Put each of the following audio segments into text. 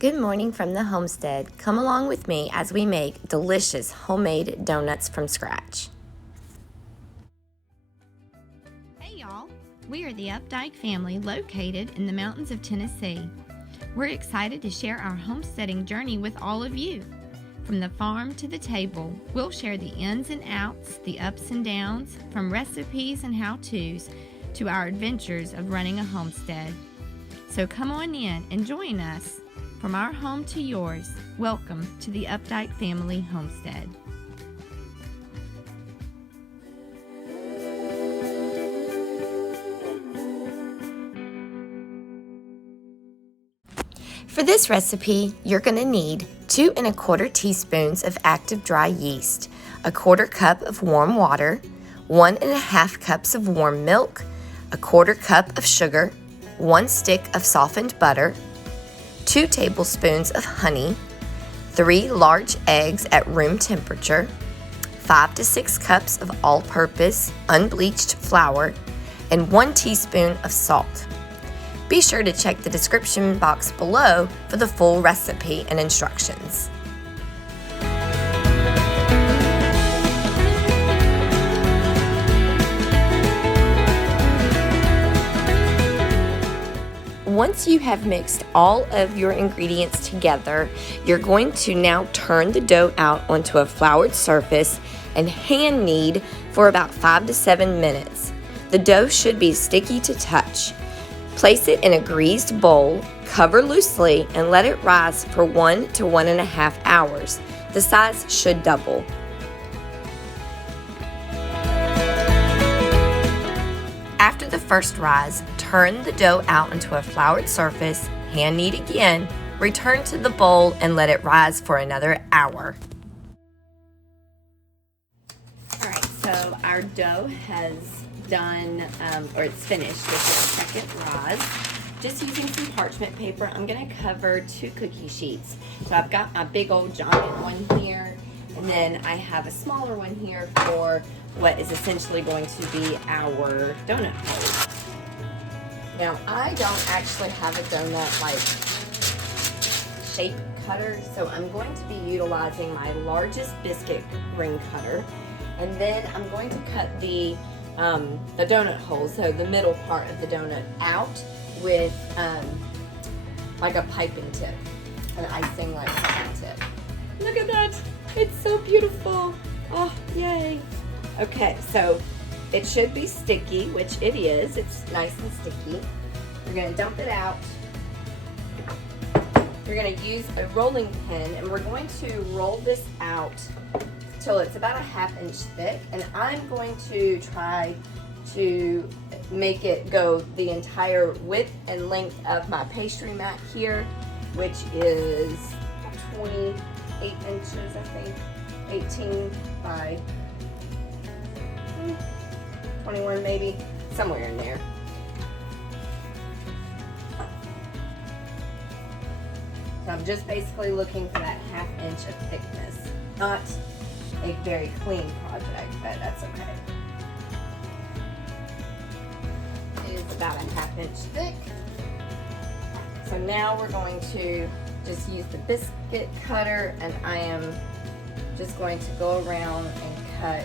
Good morning from the homestead. Come along with me as we make delicious homemade donuts from scratch. Hey y'all, we are the Updike family located in the mountains of Tennessee. We're excited to share our homesteading journey with all of you. From the farm to the table, we'll share the ins and outs, the ups and downs, from recipes and how-tos to our adventures of running a homestead. So come on in and join us. From our home to yours, welcome to the Updike Family Homestead. For this recipe, you're going to need 2 1/4 teaspoons of active dry yeast, a 1/4 cup of warm water, 1 1/2 cups of warm milk, a 1/4 cup of sugar, 1 stick of softened butter, 2 tablespoons of honey, 3 large eggs at room temperature, 5 to 6 cups of all-purpose unbleached flour, and 1 teaspoon of salt. Be sure to check the description box below for the full recipe and instructions. Once you have mixed all of your ingredients together, you're going to now turn the dough out onto a floured surface and hand knead for about 5 to 7 minutes. The dough should be sticky to touch. Place it in a greased bowl, cover loosely, and let it rise for 1 to 1.5 hours. The size should double. After the first rise, turn the dough out onto a floured surface, hand knead again, return to the bowl, and let it rise for another hour. Alright, so our dough has done, it's finished with its second rise. Just using some parchment paper, I'm going to cover 2 cookie sheets. So I've got my big old giant one here, and then I have a smaller one here for what is essentially going to be our donut hole. Now, I don't actually have a donut shape cutter, so I'm going to be utilizing my largest biscuit ring cutter, and then I'm going to cut the donut hole, so the middle part of the donut, out with like a piping tip, an icing like piping tip. Look at that! It's so beautiful! Oh, yay! Okay, so it should be sticky, which it is. It's nice and sticky. We're going to dump it out. We're going to use a rolling pin, and we're going to roll this out till it's about a 1/2 inch thick, and I'm going to try to make it go the entire width and length of my pastry mat here, which is 28 inches, I think, 18 by 21 maybe, somewhere in there. So I'm just basically looking for that 1/2 inch of thickness. Not a very clean project, but that's okay. It is about a 1/2 inch thick. So now we're going to just use the biscuit cutter, and I am just going to go around and cut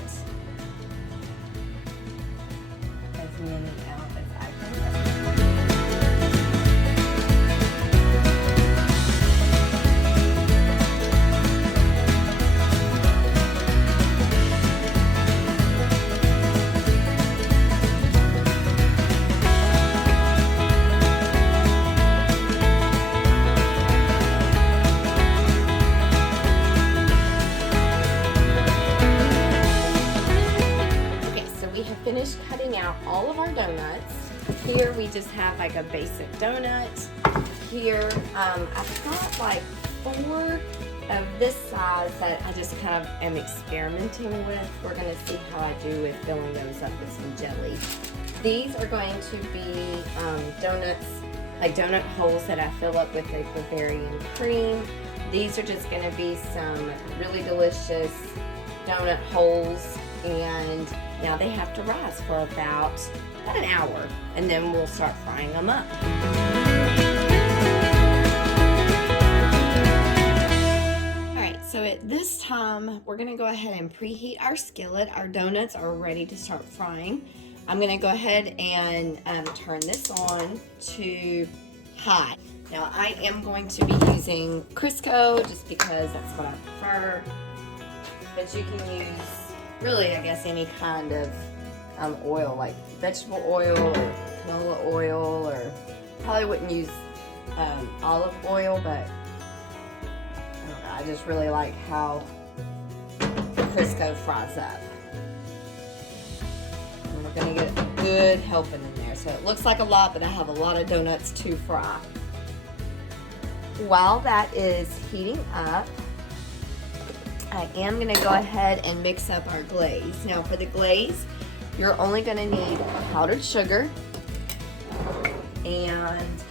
as many out as I can. Finished cutting out all of our donuts. Here we just have like a basic donut. Here I've got like 4 of this size that I just kind of am experimenting with. We're going to see how I do with filling those up with some jelly. These are going to be donuts, like donut holes that I fill up with a Bavarian cream. These are just going to be some really delicious donut holes, and now they have to rise for about an hour, and then we'll start frying them up. this time, we're gonna go ahead and preheat our skillet. Our donuts are ready to start frying. I'm gonna go ahead and turn this on to high. Now I am going to be using Crisco just because that's what I prefer, but you can use really, I guess, any kind of oil, like vegetable oil or canola oil, or probably wouldn't use olive oil, but I don't know, I just really like how Crisco fries up. And we're gonna get a good helping in there. So it looks like a lot, but I have a lot of donuts to fry. While that is heating up, I am gonna go ahead and mix up our glaze. Now for the glaze, you're only gonna need powdered sugar and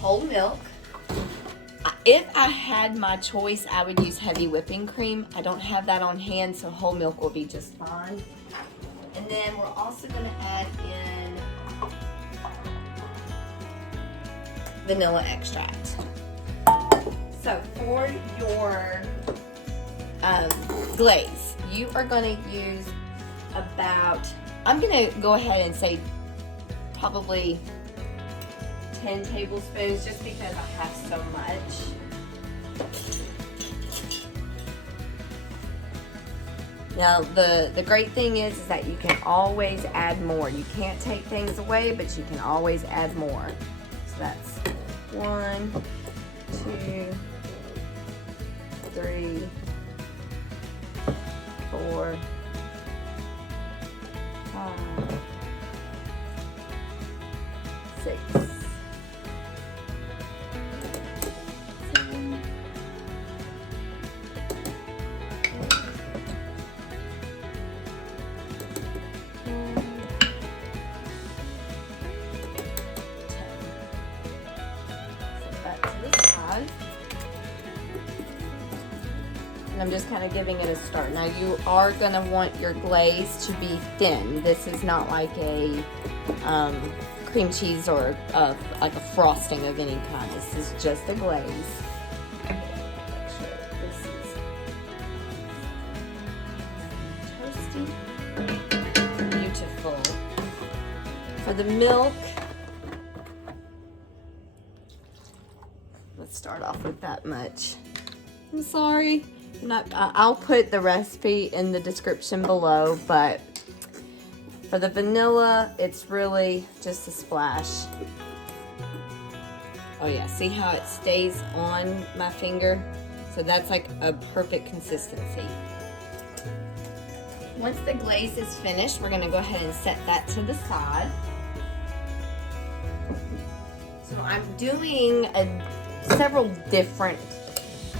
whole milk. If I had my choice, I would use heavy whipping cream. I don't have that on hand, so whole milk will be just fine. And then we're also gonna add in vanilla extract. So for your glaze, you are gonna use about, I'm gonna go ahead and say probably 10 tablespoons, just because I have so much. Now the great thing is that you can always add more. You can't take things away, but you can always add more. So that's 1, 2, 3, 4, 5, 6, 7, 8, and I'm just kind of giving it a start. Now you are going to want your glaze to be thin. This is not like a cream cheese or like a frosting of any kind. This is just a glaze. This is toasty. Beautiful. For the milk, let's start off with that much. I'm sorry. I'll put the recipe in the description below, but for the vanilla, it's really just a splash. Oh yeah, see how it stays on my finger? So that's like a perfect consistency. Once the glaze is finished, we're gonna go ahead and set that to the side. So I'm doing several different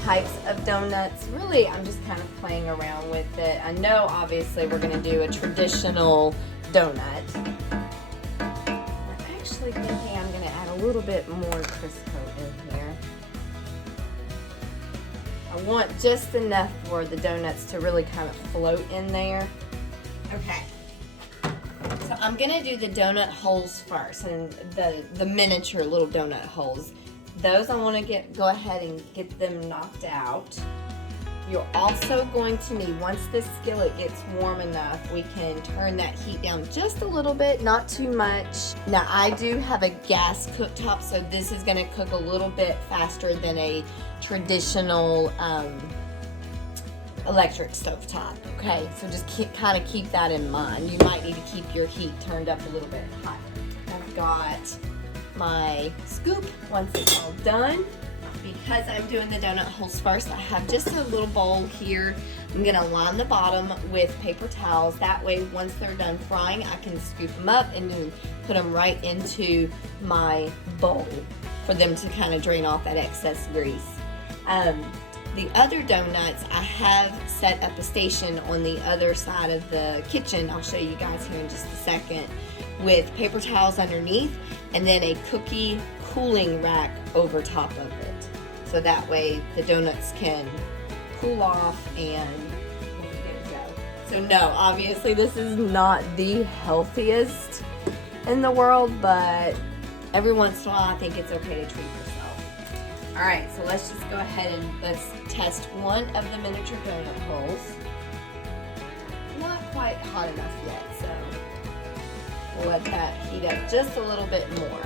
types of donuts. Really, I'm just kind of playing around with it. I know obviously we're gonna do a traditional donut. I'm actually thinking I'm gonna add a little bit more Crisco in here. I want just enough for the donuts to really kind of float in there. Okay. So I'm gonna do the donut holes first, and the miniature little donut holes. Those I want to go ahead and get them knocked out. You're also going to need, once this skillet gets warm enough, we can turn that heat down just a little bit, not too much. Now I do have a gas cooktop, so this is going to cook a little bit faster than a traditional electric stovetop. Okay, so just kind of keep that in mind. You might need to keep your heat turned up a little bit higher. I've got my scoop. Once it's all done, because I'm doing the donut holes first, I have just a little bowl here. I'm gonna line the bottom with paper towels. That way, once they're done frying, I can scoop them up and then put them right into my bowl for them to kind of drain off that excess grease. The other donuts, I have set up a station on the other side of the kitchen. I'll show you guys here in just a second, with paper towels underneath and then a cookie cooling rack over top of it. So that way the donuts can cool off and we'll be good to go. So no, obviously this is not the healthiest in the world, but every once in a while I think it's okay to treat yourself. All right, so let's just go ahead and let's test one of the miniature donut holes. Not quite hot enough yet, so we'll let that heat up just a little bit more.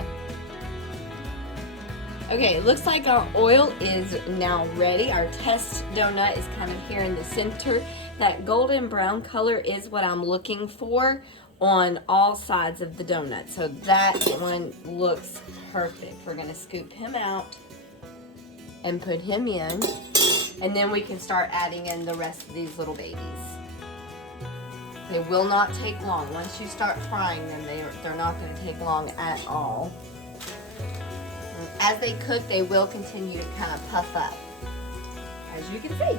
Okay, it looks like our oil is now ready. Our test donut is kind of here in the center. That golden brown color is what I'm looking for on all sides of the donut. So that one looks perfect. We're gonna scoop him out and put him in, and then we can start adding in the rest of these little babies. They will not take long. Once you start frying them, they're not gonna take long at all. As they cook, they will continue to kind of puff up, as you can see.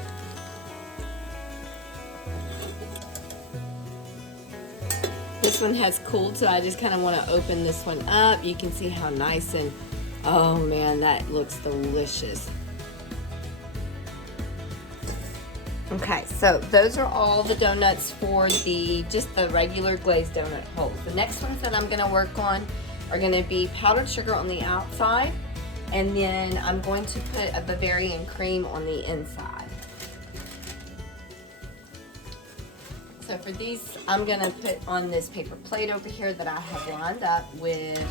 This one has cooled, so I just kind of want to open this one up. You can see how nice and, oh man, that looks delicious. Okay, so those are all the donuts for just the regular glazed donut holes. The next ones that I'm going to work on are going to be powdered sugar on the outside, and then I'm going to put a Bavarian cream on the inside. So for these, I'm going to put on this paper plate over here that I have lined up with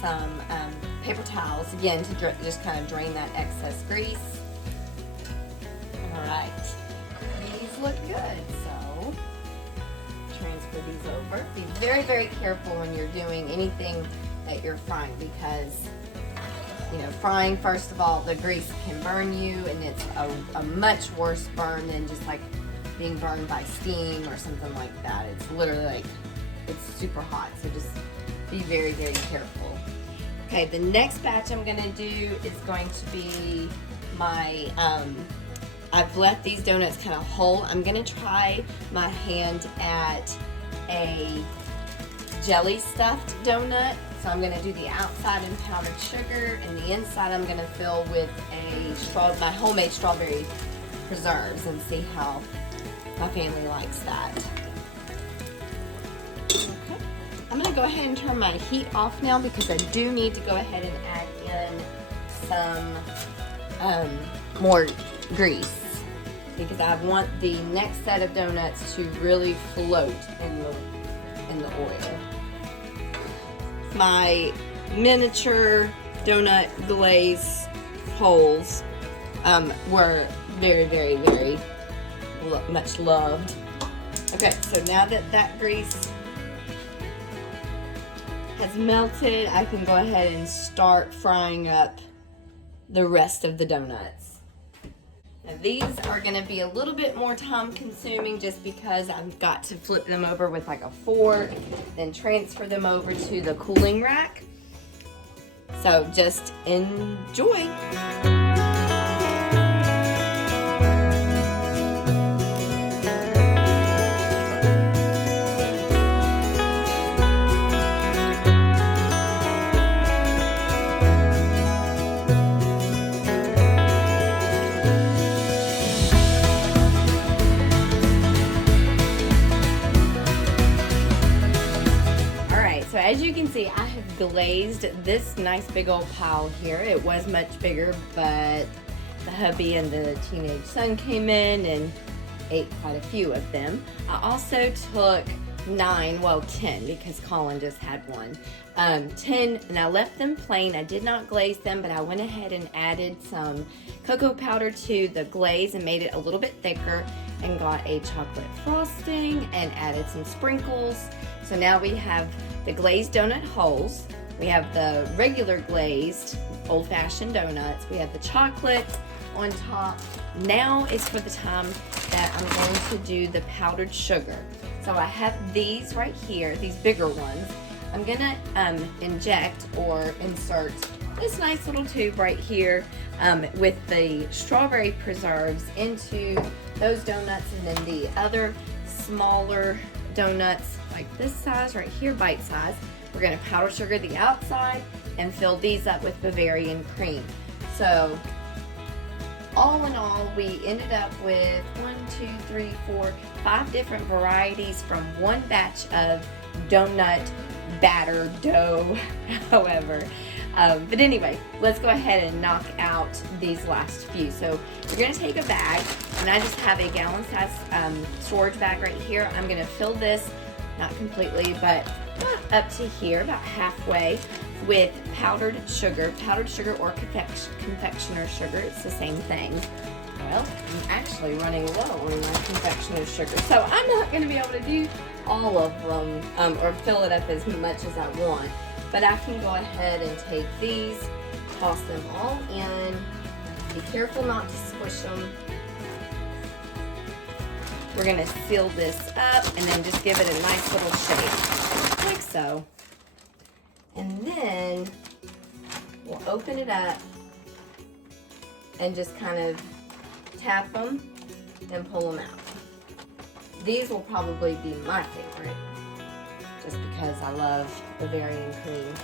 some paper towels, again, to just kind of drain that excess grease. All right, these look good, so transfer these over. Be very, very careful when you're doing anything that you're frying, because, you know, frying, first of all, the grease can burn you, and it's a much worse burn than just like being burned by steam or something like that. It's literally like, it's super hot, so just be very, very careful. Okay, the next batch I'm gonna do is going to be my, I've left these donuts kind of whole. I'm gonna try my hand at a jelly stuffed donut. So I'm gonna do the outside in powdered sugar, and the inside I'm gonna fill with my homemade strawberry preserves, and see how my family likes that. Okay. I'm gonna go ahead and turn my heat off now, because I do need to go ahead and add in some more grease, because I want the next set of donuts to really float in the oil. My miniature donut glaze holes were very, very, very much loved. Okay, so now that that grease has melted, I can go ahead and start frying up the rest of the donuts. Now these are going to be a little bit more time consuming, just because I've got to flip them over with like a fork, then transfer them over to the cooling rack. So just enjoy. So as you can see, I have glazed this nice big old pile here. It was much bigger, but the hubby and the teenage son came in and ate quite a few of them. I also took 10, because Colin just had one. 10, and I left them plain. I did not glaze them, but I went ahead and added some cocoa powder to the glaze and made it a little bit thicker, and got a chocolate frosting and added some sprinkles. So now we have the glazed donut holes, we have the regular glazed old-fashioned donuts, we have the chocolate on top. Now is for the time that I'm going to do the powdered sugar. So I have these right here, these bigger ones. I'm gonna inject or insert this nice little tube right here with the strawberry preserves into those donuts, and then the other smaller donuts like this size right here, bite size, we're going to powder sugar the outside and fill these up with Bavarian cream. So all in all, we ended up with 5 different varieties from one batch of donut batter dough. However, But anyway, let's go ahead and knock out these last few. So you're gonna take a bag, and I just have a gallon size storage bag right here. I'm gonna fill this, not completely, but up to here, about halfway, with powdered sugar or confectioner sugar. It's the same thing. Well, I'm actually running low on my confectioner sugar, so I'm not going to be able to do all of them or fill it up as much as I want. But I can go ahead and take these, toss them all in. Be careful not to squish them. We're going to seal this up and then just give it a nice little shape, like so. And then we'll open it up and just kind of tap them and pull them out. These will probably be my favorite, just because I love Bavarian cream.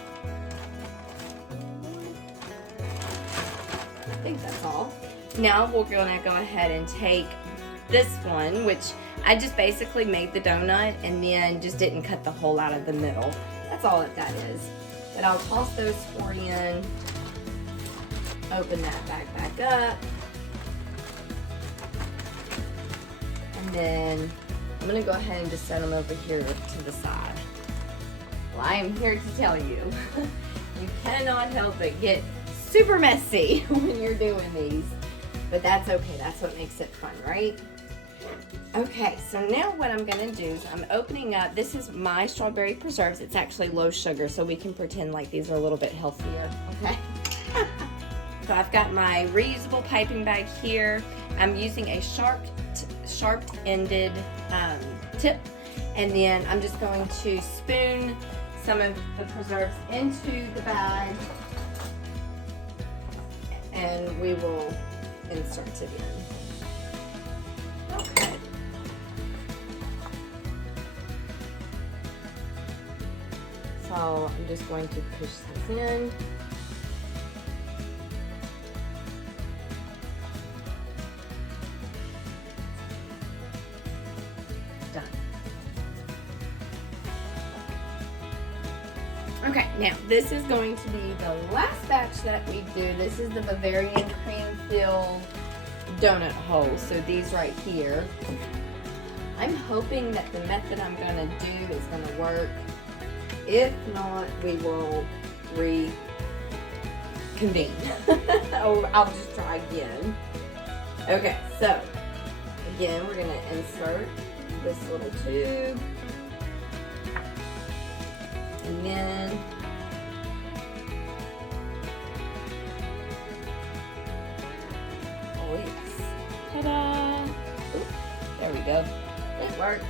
I think that's all. Now we're gonna go ahead and take this one, which I just basically made the donut and then just didn't cut the hole out of the middle. That's all that is. But I'll toss those four in, open that back up, and then I'm gonna go ahead and just set them over here to the side. Well, I am here to tell you, you cannot help but get super messy when you're doing these, but that's okay. That's what makes it fun, right? Okay, so now what I'm gonna do is I'm opening up, this is my strawberry preserves. It's actually low sugar, so we can pretend like these are a little bit healthier, okay? So I've got my reusable piping bag here. I'm using a sharp-ended tip, and then I'm just going to spoon some of the preserves into the bag, and we will insert it in. Okay. So I'm just going to push this in. Done. Okay, now this is going to be the last batch that we do. This is the Bavarian cream filled donut holes. So these right here. I'm hoping that the method I'm going to do is going to work. If not, we will reconvene. Or I'll just try again. Okay, so again, we're going to insert this little tube. And then oh yes. Ta-da! Ooh, there we go. It worked.